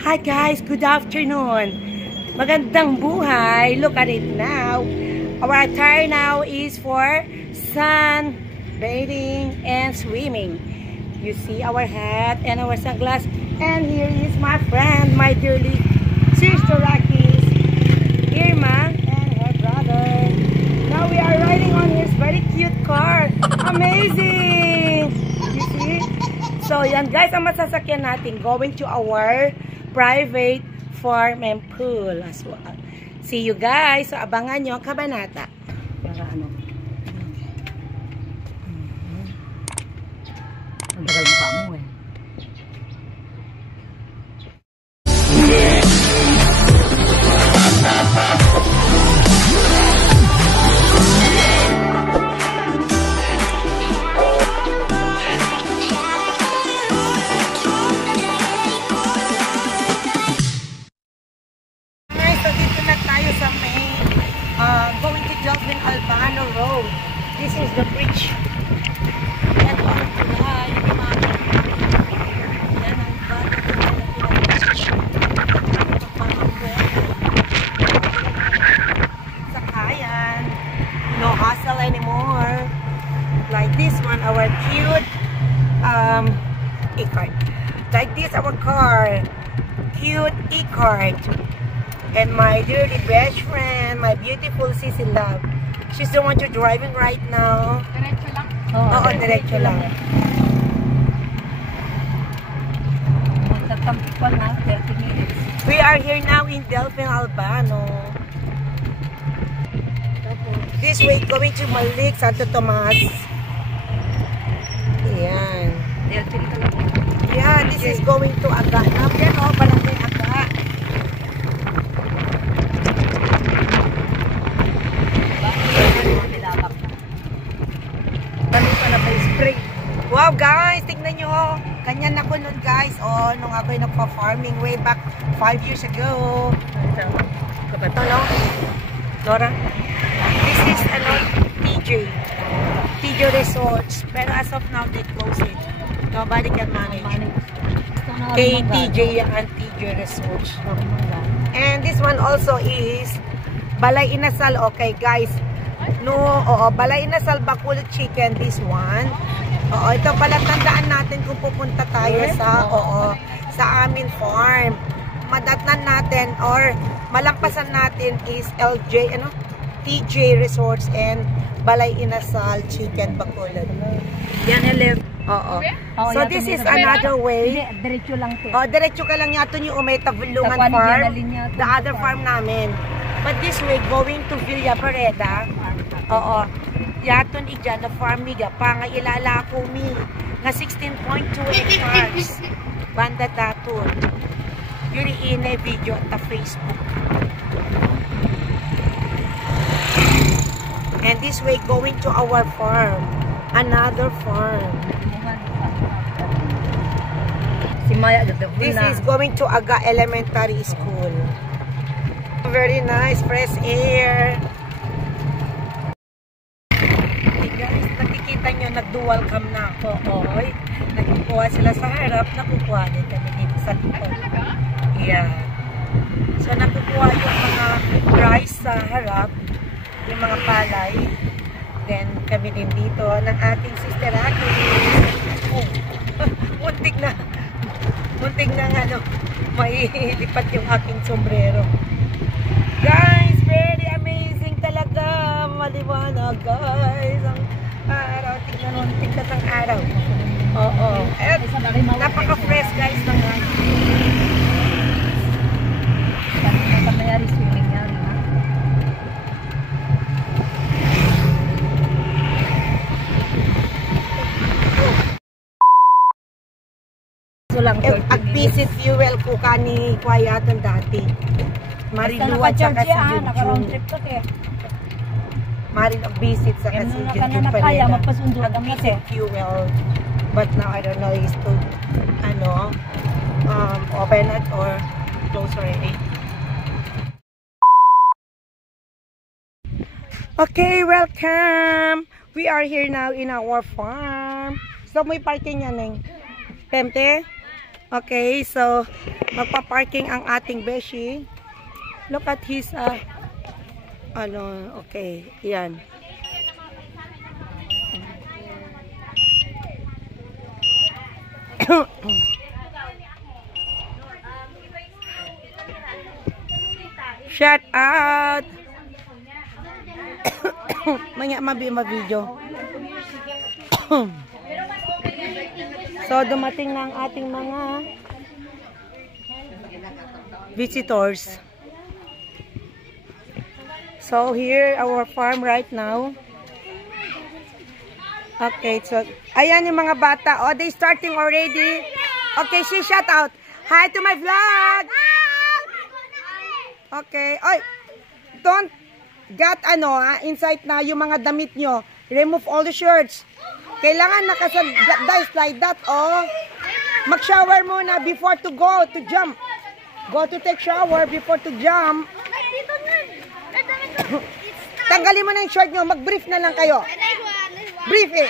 Hi guys, good afternoon. Magandang buhay. Look at it now. Our attire now is for sun, bathing, and swimming. You see our hat and our sunglasses. And here is my friend, my dearly sister Rakis, Irma, and her brother. Now we are riding on his very cute car. Amazing! You see? So yan guys, ang masasakyan natin going to our private farm and pool as well. See you guys. So abangan nyo ang kabanata. Para ano? Ang dagal mukha mo eh. Going to Delfin Albano Road. This is the bridge. Yan o. Yan ang sakayan. No hassle anymore. Like this one, our cute e-card. Like this, our car. Cute e-card. And my dearly best friend, my beautiful Sissy Love. She's the one to driving right now. Diretso lang? Oo, diretso lang. Magtatampipan na, 30 minutes. We are here now in Delfin Albano. This way, going to Malik, Santo Tomas. Ayan. Yeah, this is going to Aga. Yan o, Barangay Aga. Wow guys, tignan nyo. Ganyan ako nun guys. Oh, nung ako'y nagpa-farming way back 5 years ago. Ito no? Dora? This is ano, TJ Resorts. Pero as of now, they close it. Nobody can manage. Kay TJ yan, TJ Resorts. And this one also is Balay Inasal. Okay guys. No, oo, Balay Inasal Bacolod Chicken, this one. Oo, ito pala tandaan natin kung pupunta tayo sa, sa amin farm. Madatnan natin or malampasan natin is LJ, ano? TJ Resorts and Balay Inasal Chicken Bacolod. Yan, left. Oo. So this is another way. Diretso lang to. Oh, diretso ka lang yato yung Umaytavulungan farm. The other farm namin. But this way, going to Villa Pareda. Oo. Yaton idyan na farm niga. Pangay ilalako mi. Na 16.2 hectares. Banda daton. Yuri ina video at the Facebook. And this way, going to our farm. Another farm. This is going to Aga Elementary School. Very nice, fresh air. Hey guys, nakikita nyo, nag-dual cam na ako. Oy, nagkukuha sila sa harap, nakukuha din kami dito sa likod. Yeah. So, nakukuha yung mga rice sa harap, yung mga palay. Then, kami din dito ng ating sister Aki. Oh, muntik na ano, mailipat yung aking sombrero. Guys, very amazing talaga. Maliwanag, guys. Ang araw, tignan nun, tignan ang araw. Oo. At napaka-fresh, guys, ng Mayari swimming yan, ha? Ag-visit fuel ko kani kwayatan dati. Mariluwad sa kasi naka-round trip ko te. Marin ag-visit sa kasi June kaya magpasundo ag-visit fuel. But now I don't know is to ano open it or close already. Okay, welcome. We are here now in our farm. So may parking yan ng Temte. Okay, so magpa-parking ang ating beshi. Look at his okay, yan. Shout out. Manya ma-video. So dumating na ang ating mga visitors. So here our farm right now. Okay, so ayan yung mga bata. Oh, they starting already. Okay, she shout out. Hi to my vlog. Okay. Oy, don't get inside na yung mga damit nyo. Remove all the shirts. Kailangan guys like that, oh. Mag-shower muna before to go to jump. Go to take shower before to jump. Tanggalin mo na yung short nyo. Mag-brief na lang kayo. Brief eh.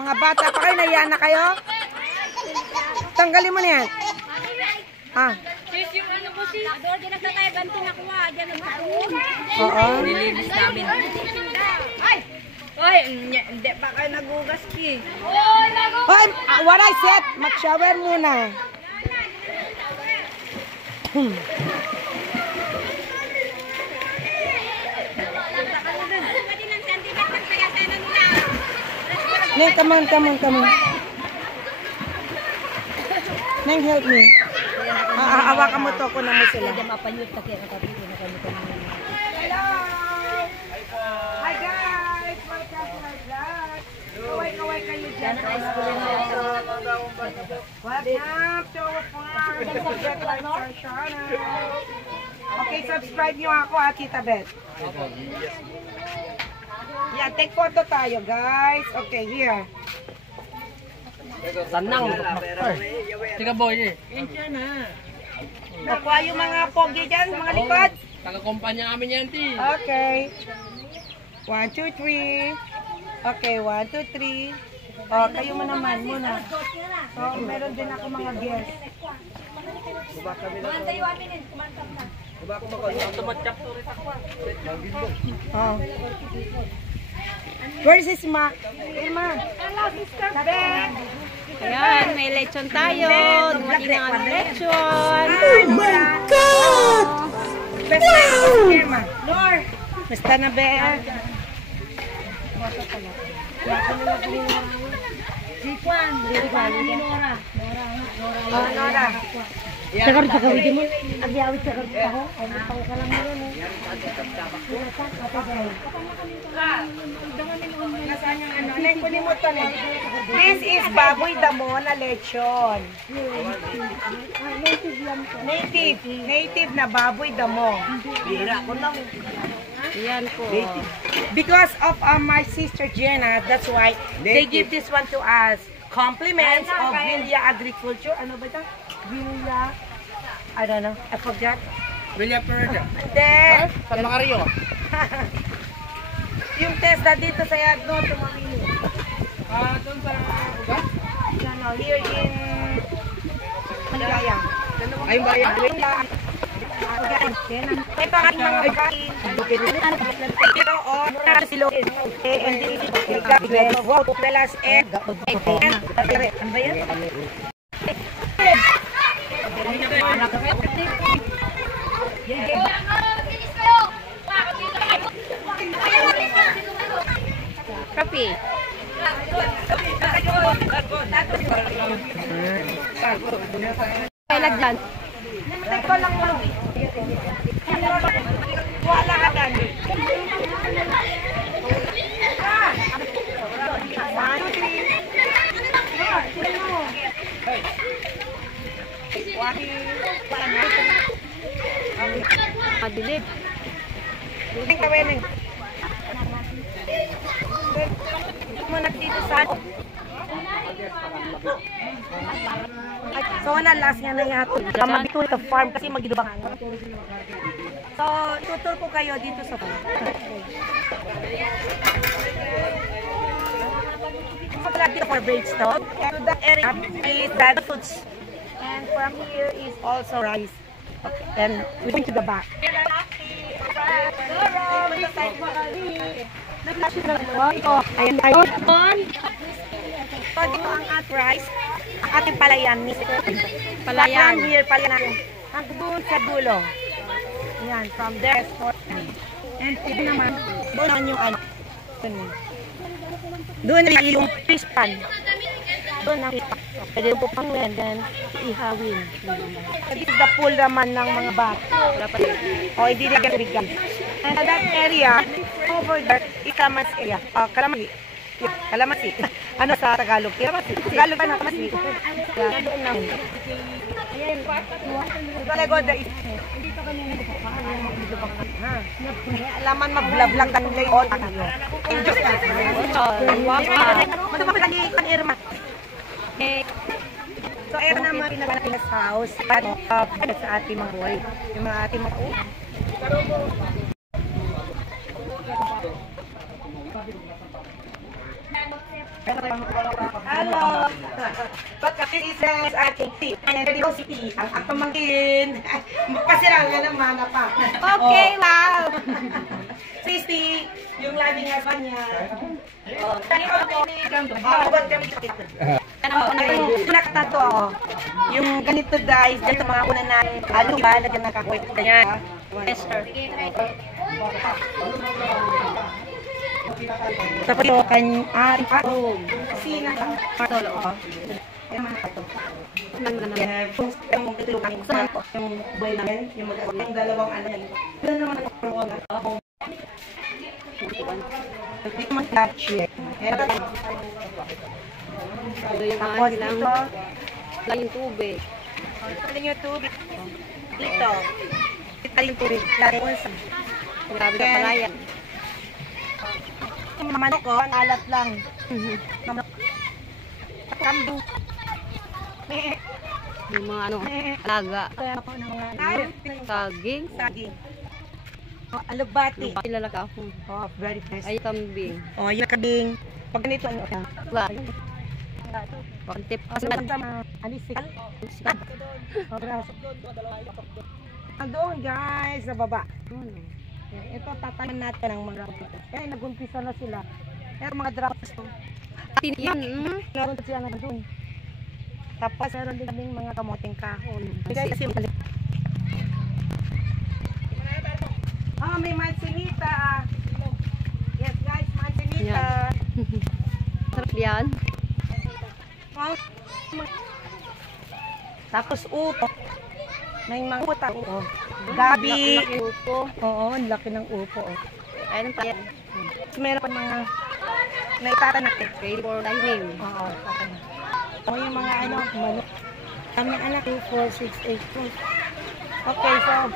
Mga bata pa kayo, nahiyan na kayo. Tanggalin mo na yan. Sis, yung ano po si Ador, di nagtataya ganti nakuha. Diyan nagkakaroon. Oo. Nilinis namin. Oy, hindi pa kayo nagugas ki. Oy, what I said, mag-shower muna. Neng, come on. Neng, help me. Awakan mo to, kunan mo sila. Hello! Hi guys! Welcome to my vlog. Kaway kayo dyan. Welcome to our farm. Okay, subscribe nyo ako Tita Beth. Yeah, take photo tayo guys. Okay, here. Sanang. Tika boy eh. Nakuha yung mga pogi dyan, mga likod. Taga-kumpanya kami yan, ti. Okay. 1, 2, 3. Okay, 1, 2, 3. Oh, kayo mo naman muna. So, meron din ako mga guests. Oh. Where's his ma? Irma. Hello, sister. Ayan, may lechon tayo. Dumating na ang lechon. Oh my God! Wow! Irma. Lord. Basta na be. Nora. Cakar pa kawin mo. Agyawit cakar pa ako. Pang ka lang mo rin eh. Nasaan yung ano? Kunin mo to na. This is baboy damo na lechon. Native na baboy damo. Bira ko lang. Yan po. Because of my sister Jenna, that's why they give this one to us. Compliments of Villa Agriculture. Ano ba ito? Villa, I don't know. I forgot. William Pereda. Then, San Macario. yung test na dito sa Yadno, tumamili. Doon sa Ugat? No, here in Maligaya. Ay, bayan. Ito ang aking mga kain. Ito, nasa silo. And then, wow, pelas, egg. Ano ba yan? Kapi. Kailag dyan. Namatay ko lang lang. Wala ka dyan. Madilig. Ang kawening. Muna dito sa so, last nga na yato. Kamabito ito farm kasi magidubak. So, tutur ko kayo dito sa farm. Pagla dito for breaks to. To that area is that foods. And from here is also rice. Okay, and we going to the back. Ayan tayo. So, dito ang at rice. Ang ating palayan. Palayan. Here, palayan. Hanggang sa dulo. Ayan, from there. And ito naman, doon naman yung ano. Doon yung fish pan. Doon ang pwede po pang and then ihawin. This is the pool naman ng mga bata. O, hindi na ganun. And that area, over there, Ikamas area. Kalamasi. Kalamasi. Ano sa Tagalog? Kalamasi. Tagalog ba na Kalamasi? Yeah, doon lang. Talaga, dito kami alaman mag-vlog ka nila yung Diyos ka. Matapos lagi yung Irma. So, ito naman pinaganatin na sa house. Sa ating mga boy. Yung mga ating mga Hello! Pagkakitisan sa ating team. Nandito si T. Ang pamangkin. Magpasirang nga naman na pa. Okay, wow! Sisti, yung laging nga niya. Nakita to ako. Yung ganito guys, dyan sa mga una na aluba, lagyan nakakwet na yan. Yes, sir. Tapos yung kanyang sina patolo ko. Yung mga pato. Yung tutulungan yung boy namin, yung dalawang ano yan. Doon naman ang corona. Hindi ko mag-check. Tapos dito, lang yung tubig. Lang yung tubig. Dito. Dito yung tubig. Grabe ka palayan. Yung mga manok ko, alat lang. Kambing. Yung mga ano, alaga. Saging. Saging. Oh, alubati. Ilalaka ako. Oh, very nice. Ay, kambing. Oh, yung kambing. Pag ganito, ano? Wala. Pag-tip. Alisikal. Doon guys, sa baba. Ito, tatanan natin ang mga rabbit. Kaya nag-umpisa na sila. Pero mga drops to. Yan. Meron siya na doon. Tapos meron din kaming mga kamoting kahon. Kasi balik. May mansinita. Yes guys, mansinita. Sarap yan. Tapos upo. May mga upo. Gabi. Upo. Oo, ang laki ng upo. Ayun pa yan. Meron pa mga naitata natin. Ready for dining. Oo. O yung mga ano, manok. Kaming anak, 2, 4, 6, 8, 2. Okay, so.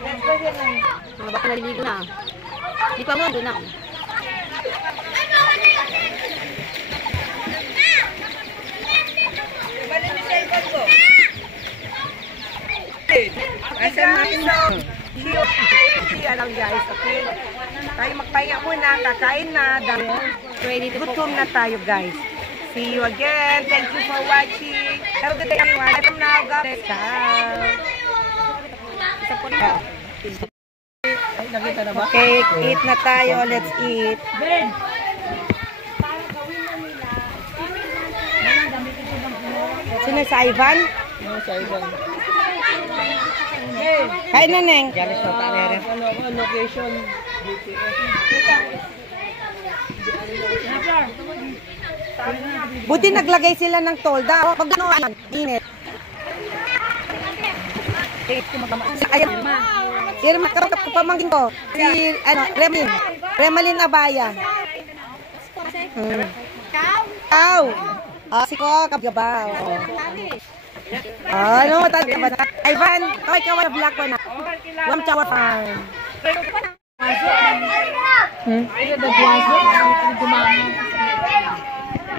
Let's go here lang. Mga baka naliligo na. Di pa mo, doon na. Balik ni cellphone ko. Asan natin na? Siya lang guys, okay? Tayo magpahinga muna, kakain na. Dahil gutom na tayo guys. See you again. Thank you for watching. Have a good day everyone. Bye from now. God bless. Okay, eat na tayo. Let's eat. Sino sa Ivan? Sa Ivan. Kain na, Neng. Location. Buti naglagay sila ng tolda. Pag gano'n, init. Ayan. Irma, kapag pamangkin ko. Si, ano, Remalin Abaya. Kau. Si ko, Kabgabaw. Ano, matanda ba na? Ivan, okay ka wala black ko na. Wam chawa farm.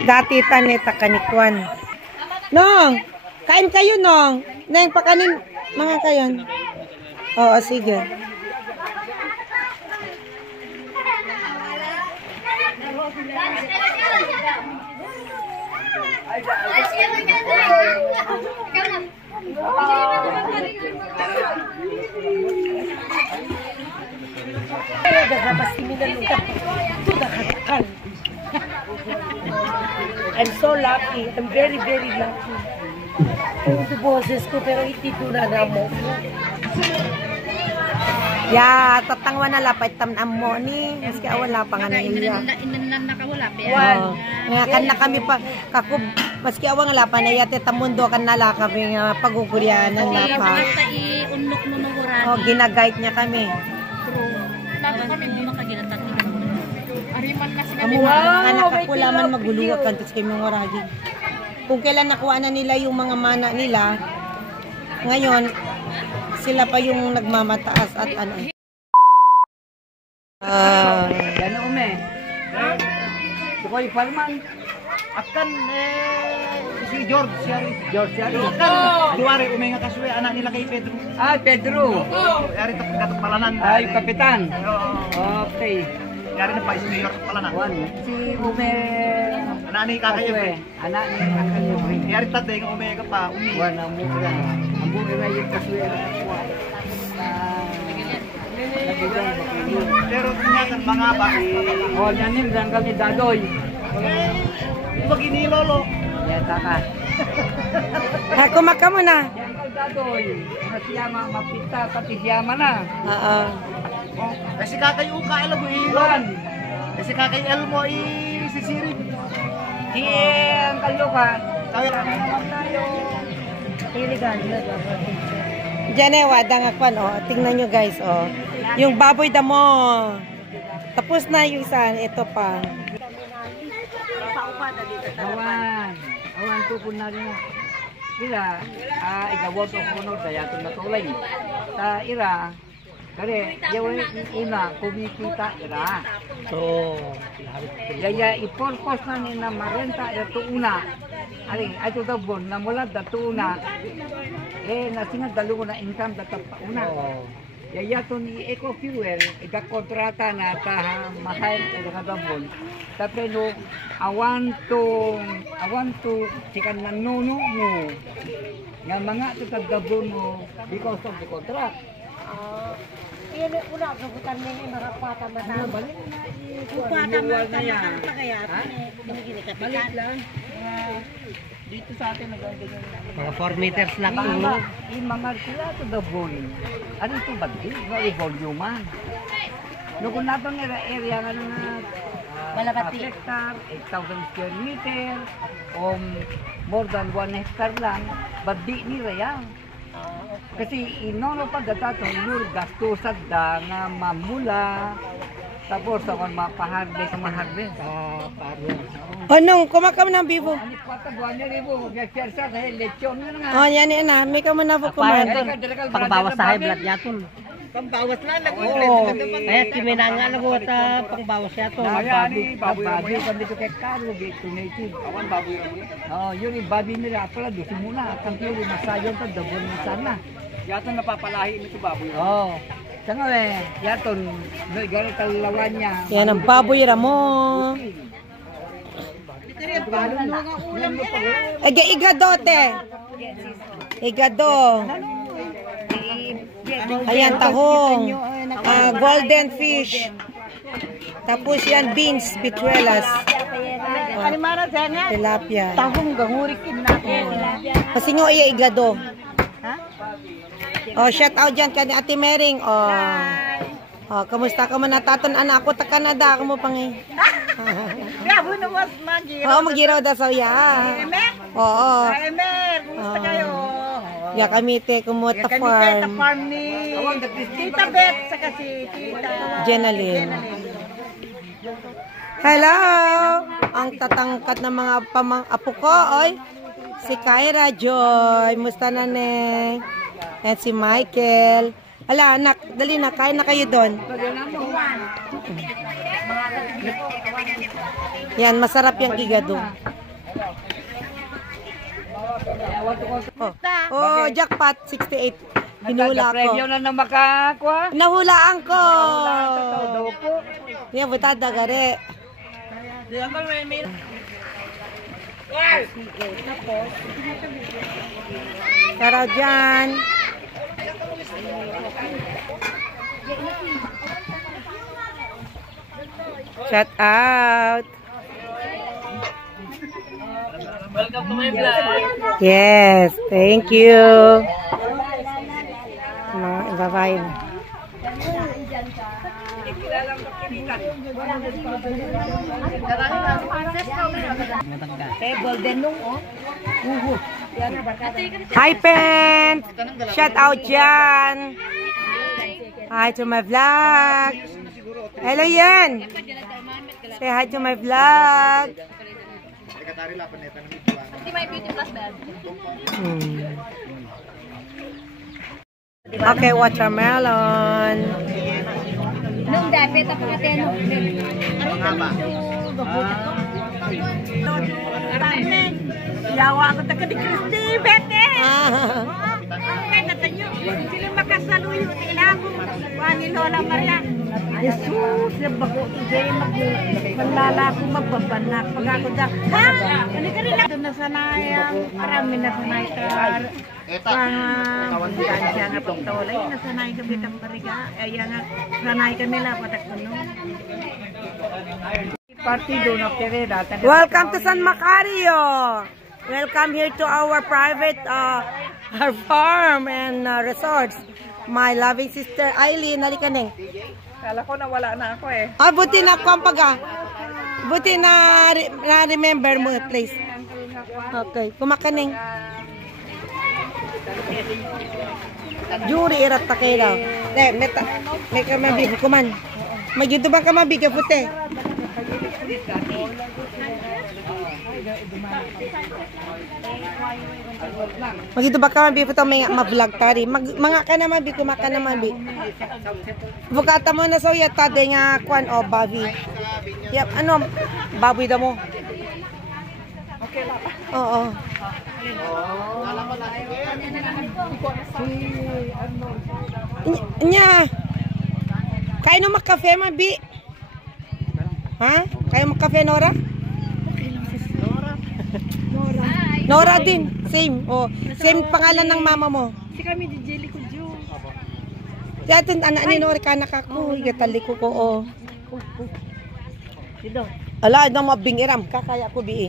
Dati taneta kanikwan. Nong, kain kayo nong. Neng pakanin mga kayon. Oo, sige. I'm so lucky. I'm very, very lucky. Ito boses ko, pero itito na mo. Ya, tatangwa na lapay tamnam mo ni. Maski awala pa nga nila. Inanan nakawala pa yan. Oh, nga kan na kami pa kakub maski awang lapa na yate tamundo kan nala kami paguguryanan lapa. Basta i-unlock mo ng oras. Oh, gina-guide niya kami. Bago kami makagilatan ni Ariman na sila. Anak ako laman maguluwa kan tis kay mga ragi. Kung kailan nakuha na nila yung mga mana nila, ngayon sila pa yung nagmamataas at ano. Yan na ume. Sukoy Palman. Akan si George Siari. Duwari ume nga kasuya anak nila kay Pedro. Ah, Pedro. Yari to katapalanan. Ay, kapitan. Okay. Yari na pa is mayor palanan. Si ume anak ni kakay. Anak ni kakay. Yari tatay nga ume ka pa umi. Wana mo ra. Ambo ra yung kasuya. Pero kanya kan mga ba. Oh, nanim dan kami dadoy. Pag inilolo. Yata ka. Kumaka mo na. Dadoy. Masiyama mapita pati siyama na. Oo. Kasi kakay uka elo mo iwan. Kasi kakay elo mo isisirin. Ang kalukan. Kaya naman tayo. Tiligan. Diyan eh, wadang akwan, oh. Tingnan nyo guys, oh. Yung baboy damo. Tapos na yung isa, ito pa. Awan to pun na rin. Ira, igawag ko puno daya to natulay. Ta ira, kare, yaw una kumikita ira. So, yaya ipurpose na ni na marenta ito una. Ari, ato daw bon na mula dato una. Nasinga dalo na income data pa una. Yaya to ni Eco Fuel, kontrata na ta mahal nga dabon. Tapos no, awan to sikan nanuno mo. Nga mga to dabon mo because of the contract. Iyan una, sagutan niya yung nakapata na sa balik na. Kupata mo na yan. Balik lang. Dito sa atin nagganyan. Mga 4 meters lang. Yung mga sila to dabon. Ano ito ba? Very volume man. No, kung natong area nga na Balabati. hectare, 8,000 square meter, o more than 1 hectare lang, but di ni Raya. Kasi inono pa datato, nur gastusan da nga mamula, tapos ako mapaharvest. Anong, kumakam ng bibo? Ano pa tabuan niya rin mo, nagpersa dahil lechon na nga. Oh, yan na. May ka mo na po kumain. Pagbawas sa high blood yaton. Pangbawas na, nag-umplet. Kaya timinanga na ko ata pangbawas siya to. Baboy kami to kay Carlo, to native. Awan baboy rin. Oh, yun yung baboy nila pala doon muna. Kampiyo rin masayon ta dabon sana. Yaton napapalahi nito baboy. Oh. Sanga yaton galit talawan niya. Yan ang baboy ramo. Igadote. Igado. Ayan, tahong. Golden fish. Tapos yan, beans, bituelas. Tilapia. Tahong gangurikin natin. Kasi nyo iya igado. Oh, shout out dyan ka ni Ate Mering. Oh, kamusta ka man natatan anak ko ta Canada ako mo pangi. Gabo na mas magiro. Oh, magiraw da sa ya. Oo. Emer, kumusta kayo? Ya kami te kumota Kami farm. farm ni Tita Beth sa kasi Tita Jenaline. Hello! Ang tatangkat ng mga apo ko, oy. Si Kyra Joy, musta na ne? At si Michael. Ala, anak, dali na, kain na kayo doon. Yan, masarap yung igado. Oh, jackpot, 68. Hinula ko. Premyo na nang makakuha. Nahulaan ko. Daw po. Yan, butada gare. Tara dyan. Shout out. Welcome to my vlog. Yes, thank you. Bye-bye. Hi, Pen! Shout out dyan! Hi to my vlog! Hello, yan! Say hi to my vlog! Okay, watermelon! Nung dapat ako natin. Yawa ako taga di Christy, bete! Kaya natanyo, sila makasaluyo, sila ako, ni Lola Maria. Jesus, nabako, hindi magpalala ko magbabanak. Pag ako da, ha? Ano ka rin lang? Ito nasanay, marami nasanay ka. Pang siya nga pagtawalay, nasanay kami ng pariga. Ay, nga, sanay kami lang, patak ko no. Partido na Tereda. Welcome to San Macario! Welcome here to our private our farm and resorts. My loving sister Eileen, halika na. Kala ko nawala na ako eh. Ah, buti na kumpaga. Buti na remember mo place. Okay, kumakaning. Juri irat ta kay daw. Meta, may ka mabig kuman. Magyudo ba ka mabig puti? Magito ba ka mabi puto may ma-vlog tari. Mga ka na mabi, kumaka na mabi. Bukata mo na so yata de nga kwan o babi. Yep, ano baboy da mo. Okay lang. Oo. Nya. Kayo no magkafe mabi. Ha? Kayo magkafe Nora? Nora din, same. Oh, same pangalan ng mama mo. Si kami di Jelly ko Ju. Datin anak ni Nora kanak ako, igatali ko ko oh. Dito. Ala, nang mabingiram ka kaya ko bi.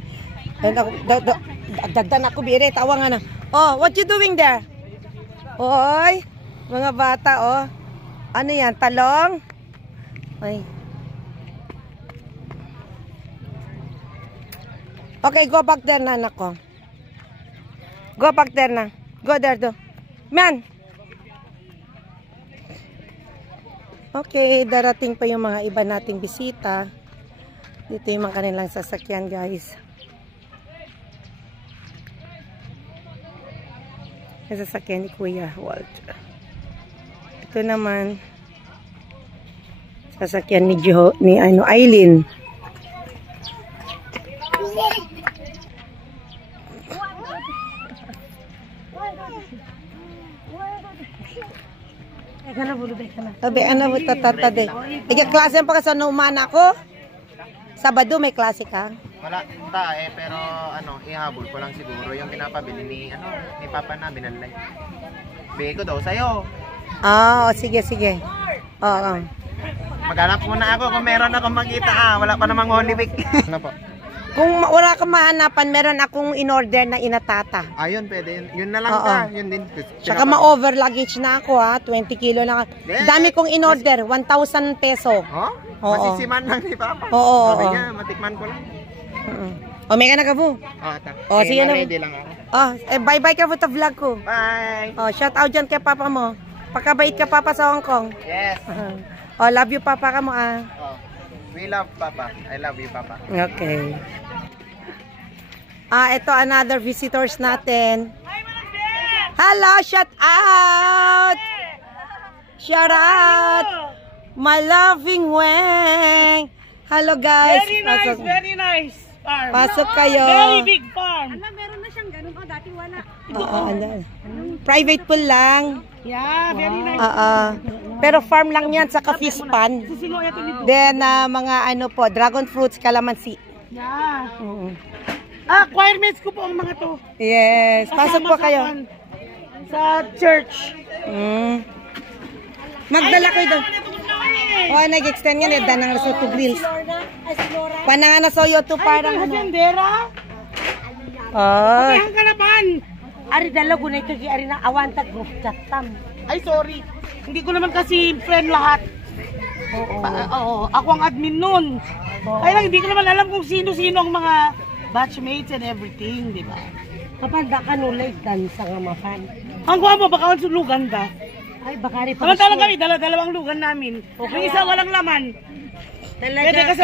Dagdan ako bi tawa nga na. Oh, what you doing there? Oy, mga bata oh. Ano yan, talong? Ay. Okay, go back there na anak ko. Go back there na. Go there do. Man. Okay, darating pa yung mga iba nating bisita. Dito yung mga kanilang sasakyan, guys. Yung sasakyan ni Kuya Walt. Ito naman sasakyan ni Eileen. Sabi, ano mo tatatade? Ika-klase pa ka sa numana ko? Sabado may klase ka? Wala, pero ihabol ko lang siguro yung pinapabili ni Papa na binalay. Bigay ko daw sa'yo. Ah, sige. Oo. Maghanap muna ako kung meron akong makita wala pa namang Holy Week. Ano po? Kung wala kang mahanapan, meron akong in-order na inatata. Ayun, pwede. Yun na lang ka. Yun din. Tsaka ma-over luggage na ako 20 kilo lang. Dami kong in-order, 1,000 peso. Oh? Oo. Masisiman lang ni Papa. Oo. Sabi niya, matikman ko lang. O, may ka na ka po. O, sige na. Ready lang ako. Bye-bye ka po sa vlog ko. Bye! O, shout out dyan kay Papa mo. Pagkabait ka Papa sa Hong Kong. Yes! O, love you Papa ka mo We love Papa. I love you, Papa. Okay. Ito another visitors natin. Hello, shout out! Shout out! My loving Weng! Hello guys! Very nice farm. Pasok kayo. Very big farm. Meron na siyang ganun. Dati wala. Private pool lang. Yeah, very nice. Pero farm lang yan, saka fish pan. Then, mga dragon fruits, calamansi. Yeah. Choir mates ko po ang mga to. Yes, pasok po kayo. Sa church. Magdala kayo doon. Nag-extend nga nila ng Lesotho Grills. Pananga na soyo to parang ano. Sendera. Ang kalaban. Ari dala gunay kagi ari na awantag group chat tam. Ay, sorry. Hindi ko naman kasi friend lahat. Oo. Ako ang admin nun. Kaya lang, hindi ko naman alam kung sino-sino ang mga batchmates and everything, di ba? Kapag da ka nulay dansa nga mafan. Ang kuha mo, baka ang lugan ka. Ay bakari pa. Samantala kami, dalawang lugan namin. Yung isa walang laman. Pwede kasi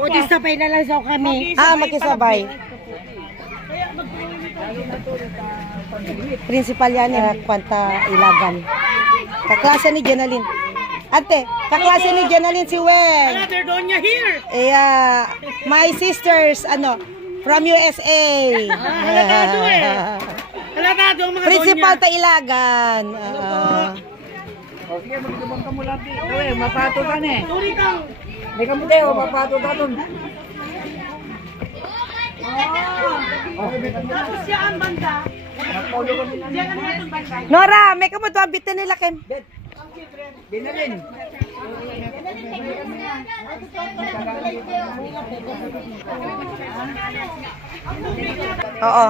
O di sabay na lang sa kami. Makisabay. Principal yan kwanta Ilagan. Kaklase ni Jenaline. Ate, kaklase ni Jenaline si Weng. Another Donya here. Yeah, my sisters, from USA. Halatado eh. Halatado ang mga Principal ta Ilagan. Okay, magdubang ka mula. Mapato ka na eh. Sorry kang. May kamuteo, mapato ka doon. Tapos siya ang banda. Diyan ang mga banda. Nora, may kamuto ang bitin nila Kim. Binalin. Oo.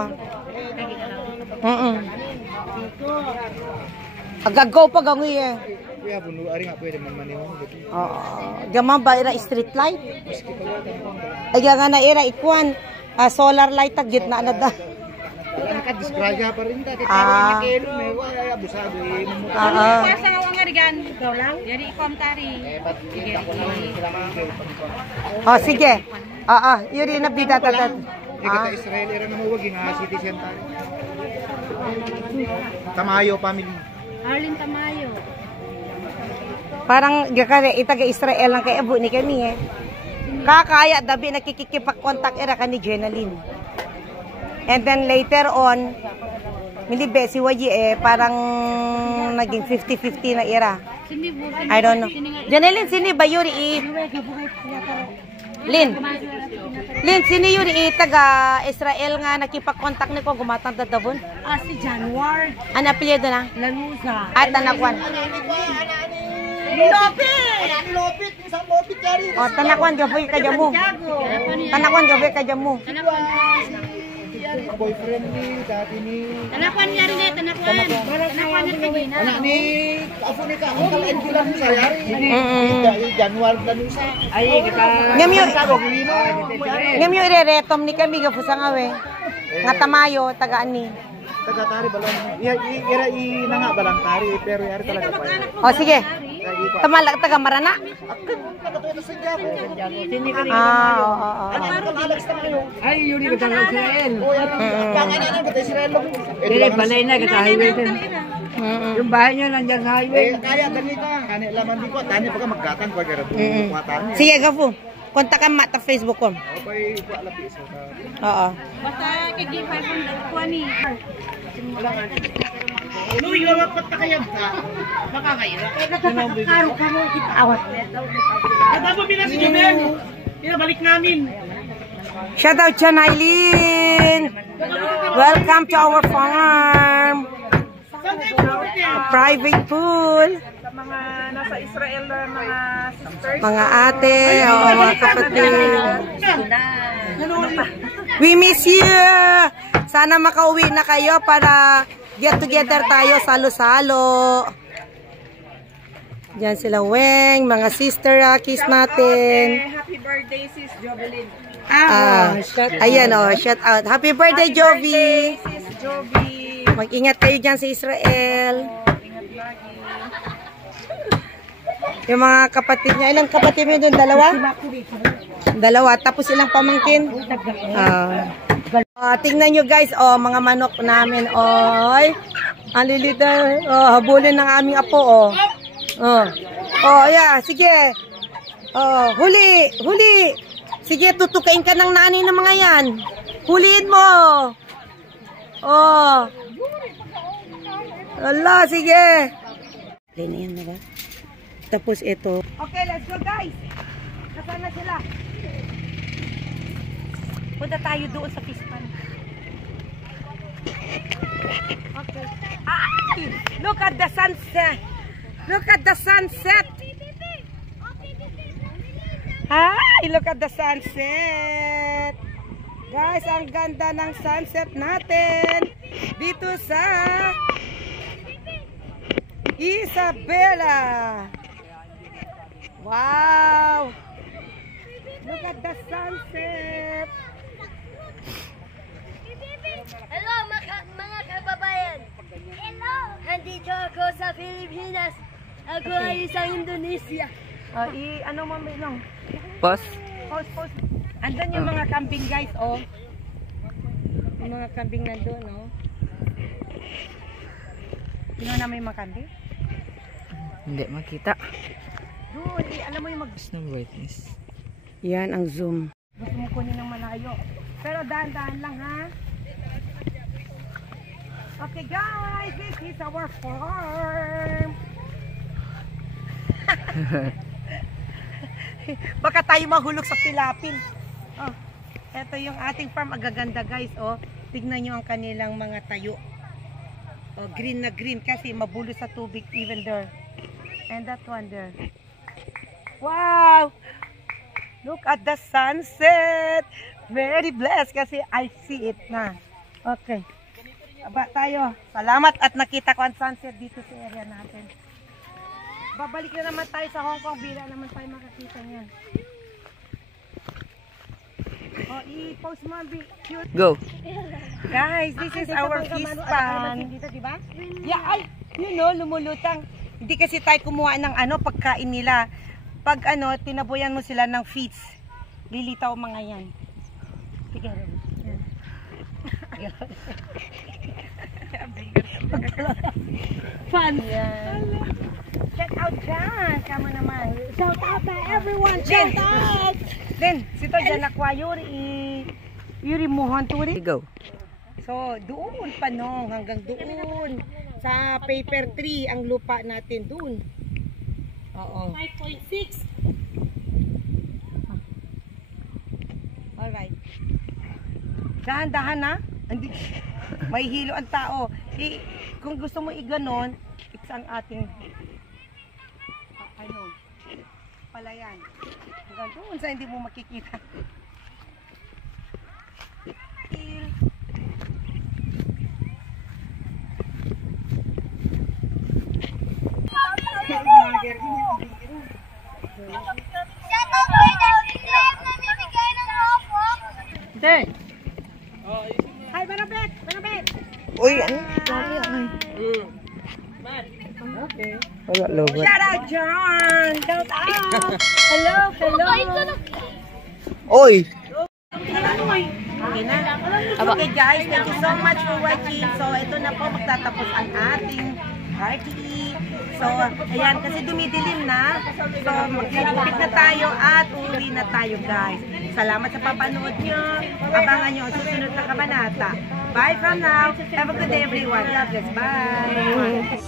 Agagaw pa gangoy eh. Kuya, buno, ari nga pwede man maniwang. Oo. Gaman ba ira street light? Ay nga na ira ikwan. Solar light tag gitna na da. Nakadisgrasya pa rin dati. Ah. Nakelo, may abusado. Sa ngawang arigan. Ikaw lang? Yari ikom tari. Ba't kita ko naman sila mga Oh, sige. Yuri na bida tatat. kata Israel, era nga mawag nga citizen tayo. Tamayo family. Arlene Tamayo. Parang gakare itaga Israel lang kay abu ni kami eh. Kakaya dabi nakikikipak-contact era ka ni Jenaline. And then later on, milibe si Waji parang naging 50-50 na era. I don't know. Jenaline, sini ba yuri Lin, sini yuri taga Israel nga nakipak-contact ni ko gumatang dadabon? Si January. Ano apelyido na? Lanusa. At tanakwan. Lopit, isang lopit yari. O, tanakwan gaboy ka dyan mo. Tanakwan gaboy ka dyan mo. Boyfriend ni, dati ni... Tanakwan niya rin eh, tanakwan. Tanakwan niya rin eh. Anak ni, kaafo ni ka, ang kalain ko lang sa yari. January lang sa. Ay, kita. Ngam yung ireretom ni kami gafusang awe. Nga tamayo, tagaan ni. Taga-tari balang. Ira nga balang tari, pero yari talaga pa yun. O, sige. Tamalak, taga Marana. Oo. Ay, yun yung kita ng Israel. Panganan kita Israel lang. Dili, balay na kita highway din. Yung bahay nyo nandiyan sa highway. Kaya ganito, kani laman di ko, tani pagka magkatan ko kaya kuwatan. Sige, gafu. Kontakan mata Facebook ko. Okay, ko alam isa. Oo. Basta kagipay kong dagkuan ni. Luwi, gawagpat na kayag ka. Makakaira. Karo ka mo kita awat. Kata mo bilang si Jumel. Pinabalik namin. Shout out John Eileen. Welcome to our farm. Saan kayo pupunta? Private pool. Mga nasa Israel na mga sisters. Mga ate, mga kapatid. We miss you. Sana makauwi na kayo para get together tayo, salo-salo. Diyan sila Weng, mga sister Rakis natin. Happy birthday, sis Jovelyn. Ayan shout out. Happy birthday, Jovi. Sis Jovi. Mag-ingat kayo dyan sa Israel. Yung mga kapatid niya. Ilang kapatid mo doon? Dalawa? Dalawa. Tapos ilang pamangkin? Tingnan nyo guys. Mga manok namin. Oy. Ang lilita. Habulin ng aming apo. Yeah. Sige. Huli. Huli. Sige, tutukain ka ng nanay ng mga yan. Huliin mo. Ala, sige. Lina yan, diba? Tapos ito. Okay, let's go guys. Nasaan na sila? Punta tayo doon sa fish pond. Okay. Ay! Look at the sunset. Look at the sunset. Hi! Look at the sunset. Guys, ang ganda ng sunset natin dito sa Isabela. Wow! Look at the sunset. Hello mga kababayan. Hello. Nandito ako sa Pilipinas. Ako ay sa Indonesia. Ano mo lang? Boss? Pause. Andun yung mga kambing guys, oh. Yung mga kambing nandun, oh. Sino na may mga kambing? Hindi makita. Doon, alam mo yung ng brightness. Yan ang zoom. Gusto mo kunin ng malayo. Pero dahan-dahan lang, ha? Okay guys, this is our farm. Baka tayo mahulog sa pilapil. Oh, eto yung ating farm. Agaganda guys, oh. Tignan nyo ang kanilang mga tayo. Oh, green na green kasi mabulo sa tubig even there. And that one there. Wow! Look at the sunset. Very blessed kasi I see it na. Okay. Aba tayo. Salamat at nakita ko ang sunset dito sa area natin. Babalik na naman tayo sa Hong Kong. Bila naman tayo makakita niyan. Oh, i-post mo ang cute. Go! Guys, this is our fish pond. Dito, di ba? Yeah, ay, you know, lumulutang. Hindi kasi tayo kumuha ng pagkain nila. Pag tinaboyan mo sila ng feeds, lilitaw mga yan. Sige, rin. Fun. Yan. Check out dyan. Kama naman. Shout out to everyone. Shout out. Then, sito dyan nakwa yuri muhon turi. Go! So, doon pa no, hanggang doon. Sa paper tree, ang lupa natin doon. Oo. 5.6. Alright. Dahan-dahan na. May hilo ang tao. Kung gusto mo iganon, it's ang ating palayan. Hanggang doon sa hindi mo makikita. Hey! Hi, Banabet! Banabet! Uy, ano? Okay. Wala lobat. Shout out, John! Shout out! Hello, hello! Oy! Okay na. Okay guys, thank you so much for watching. So, ito na po, magtatapos ang ating party. So, ayan, kasi dumidilim na. So, magkikipit na tayo at uuwi na tayo guys. Salamat sa papanood nyo. Abangan nyo ang susunod na kabanata. Bye from now. Have a good day everyone. God bless. Bye!